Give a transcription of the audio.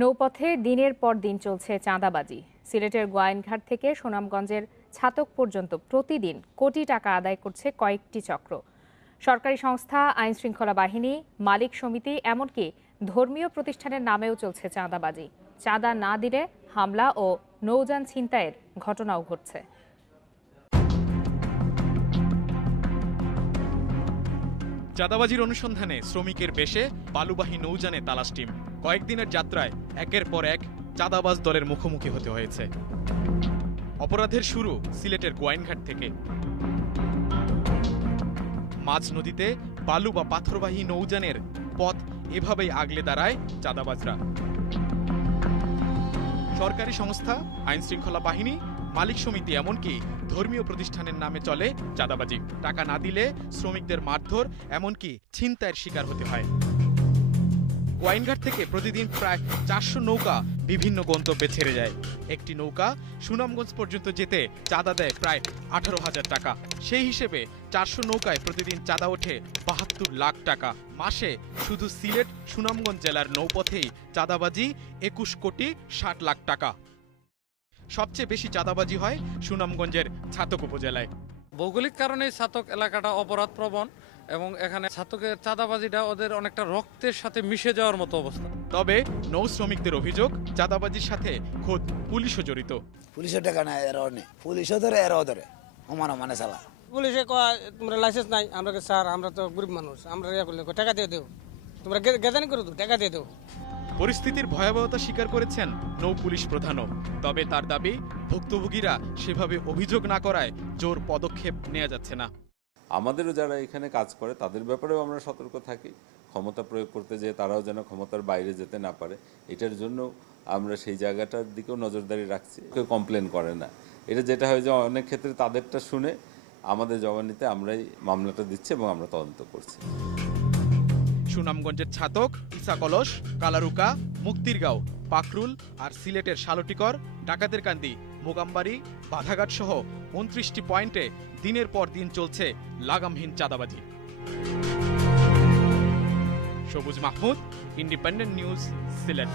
নৌপথে দিনের পর দিন চলছে চাঁদাবাজি। সিলেটের গোয়াইনঘাট থেকে সুনামগঞ্জের ছাতক পর্যন্ত প্রতিদিন কোটি টাকা আদায় করছে কয়েকটি চক্র। সরকারি সংস্থা আইন শৃঙ্খলা বাহিনী, মালিক সমিতি এমনকি ধর্মীয় প্রতিষ্ঠানের নামেও চলছে চাঁদাবাজি। চাঁদা না দিলে হামলা ও নৌযান ছিনতাইয়ের ঘটনাও ঘটছে। চাঁদাবাজির অনুসন্ধানে শ্রমিকের বেশে বালুবাহী নৌযানে তালাশ টিম। কয়েকদিনের যাত্রায় একের পর এক চাঁদাবাজ দলের মুখোমুখি হতে হয়েছে। অপরাধের শুরু সিলেটের গোয়াইনঘাট থেকে। মাঝ নদীতে বালু বা পাথরবাহী নৌযানের পথ এভাবেই আগলে দাঁড়ায় চাঁদাবাজরা। সরকারি সংস্থা আইন শৃঙ্খলা বাহিনী, মালিক সমিতি এমনকি ধর্মীয় প্রতিষ্ঠানের নামে চলে চাঁদাবাজি। টাকা না দিলে শ্রমিকদের মারধর, এমনকি ছিনতাইয়ের শিকার হতে হয়। ওয়াইনঘাট থেকে প্রতিদিন প্রায় চারশো নৌকা বিভিন্ন গন্তব্যে ছেড়ে যায়। একটি নৌকা সুনামগঞ্জ পর্যন্ত যেতে চাঁদা দেয় প্রায় আঠারো হাজার টাকা। সেই হিসেবে চারশো নৌকায় প্রতিদিন চাঁদা ওঠে বাহাত্তর লাখ টাকা। মাসে শুধু সিলেট, সুনামগঞ্জ জেলার নৌপথেই চাঁদাবাজি একুশ কোটি ষাট লাখ টাকা। সবচেয়ে বেশি চাঁদাবাজি হয় সুনামগঞ্জের ছাতক উপজেলায়। ভৌগোলিক কারণে ছাতক এলাকাটা অপরাধ প্রবণ এবং এখানে ছাতকের চাঁদাবাজিটা ওদের অনেকটা রক্তের সাথে মিশে যাওয়ার মতো অবস্থা। তবে নৌ শ্রমিকদের অভিযোগ চাঁদাবাজির সাথে খোদ পুলিশও জড়িত। পুলিশের টাকা নেয় এরাও নেই পুলিশও ধরে এরাও ধরে। সমান মানে চালা। পুলিশে কয় তোমরা লাইসেন্স নাই? আমরা স্যার আমরা তো গরিব মানুষ। আমরা ইয়া করলে টাকা দিয়ে দেও। তোমরা গে- গেজানি করে দেও টাকা দিয়ে দেও। পরিস্থিতির ভয়াবহতা স্বীকার করেছেন নৌ পুলিশ প্রধানও। তবে তার দাবি ভুক্তভোগীরা সেভাবে অভিযোগ না করায় জোর পদক্ষেপ নেওয়া যাচ্ছে না। আমাদেরও যারা এখানে কাজ করে, তাদের ব্যাপারেও আমরা সতর্ক থাকি। ক্ষমতা প্রয়োগ করতে যেয়ে তারাও যেন ক্ষমতার বাইরে যেতে না পারে, এটার জন্য আমরা সেই জায়গাটার দিকেও নজরদারি রাখছি। কেউ কমপ্লেন করে না। এটা যেটা হয় যে অনেক ক্ষেত্রে তাদেরটা শুনে আমাদের জবানিতে আমরাই মামলাটা দিচ্ছি এবং আমরা তদন্ত করছি। সুনামগঞ্জের ছাতক, ইসা কলস, কালারুকা, মুক্তিরগাঁও, পাকরুল আর সিলেটের শালটিকর, ডাকাতের কান্দি মোগাম্বাড়ি বাধাঘাট সহ উনত্রিশটি পয়েন্টে দিনের পর দিন চলছে লাগামহীন চাঁদাবাজি। সবুজ মাহমুদ, ইন্ডিপেন্ডেন্ট নিউজ, সিলেট।